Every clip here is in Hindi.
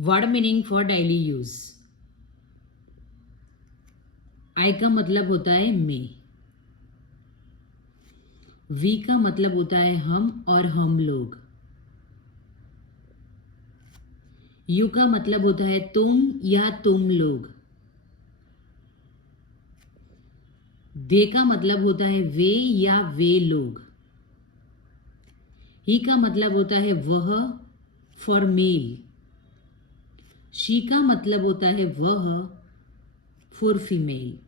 Word meaning for daily use. I का मतलब होता है मैं। वी का मतलब होता है हम और हम लोग। यू का मतलब होता है तुम या तुम लोग। दे का मतलब होता है वे या वे लोग। ही का मतलब होता है वह, फॉर मेल। शी का मतलब होता है वह, फॉर फीमेल।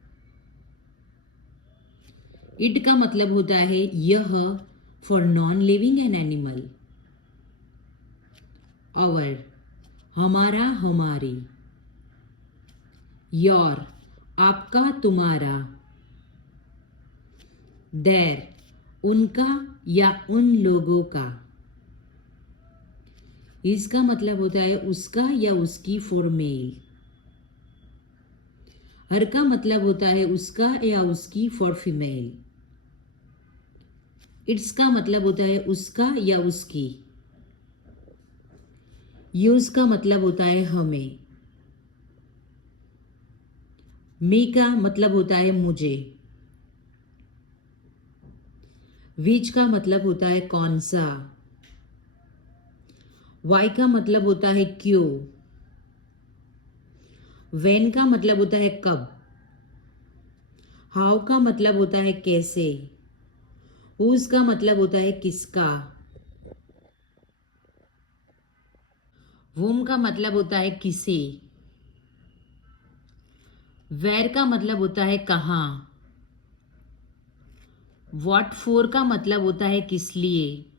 इट का मतलब होता है यह, for non living an animal. Our, हमारा हमारी। योर, आपका तुम्हारा। देयर, उनका या उन लोगों का। इसका मतलब होता है उसका या उसकी, फॉर मेल। हर का मतलब होता है उसका या उसकी, फॉर फीमेल। इट्स का मतलब होता है उसका या उसकी। यूज का मतलब होता है हमें। मी का मतलब होता है मुझे। विच का मतलब होता है कौन सा। वाई का मतलब होता है क्यों। व्हेन का मतलब होता है कब। हाउ का मतलब होता है कैसे। हुज का मतलब होता है किसका। whom का मतलब होता है किसे। वेयर का मतलब होता है कहाँ। व्हाट फॉर का मतलब होता है किस लिए।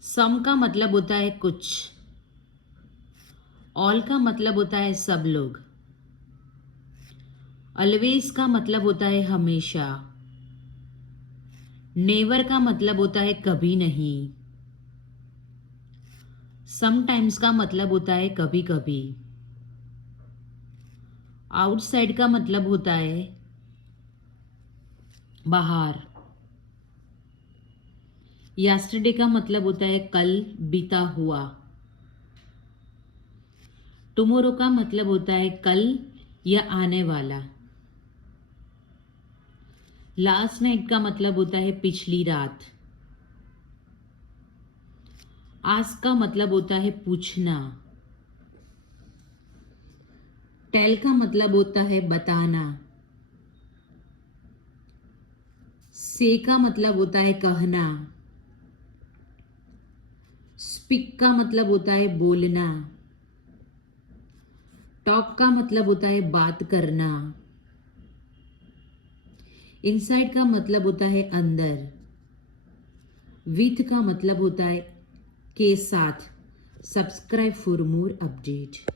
सम का मतलब होता है कुछ। ऑल का मतलब होता है सब लोग। ऑलवेज का मतलब होता है हमेशा। नेवर का मतलब होता है कभी नहीं। समटाइम्स का मतलब होता है कभी कभी। आउटसाइड का मतलब होता है बाहर। यस्टरडे का मतलब होता है कल, बीता हुआ। टुमारो का मतलब होता है कल या आने वाला। लास्ट नाइट का मतलब होता है पिछली रात। आस्क का मतलब होता है पूछना। टेल का मतलब होता है बताना। से का मतलब होता है कहना। स्पीक का मतलब होता है बोलना। टॉक का मतलब होता है बात करना। इनसाइड का मतलब होता है अंदर। विथ का मतलब होता है के साथ। Subscribe for more update.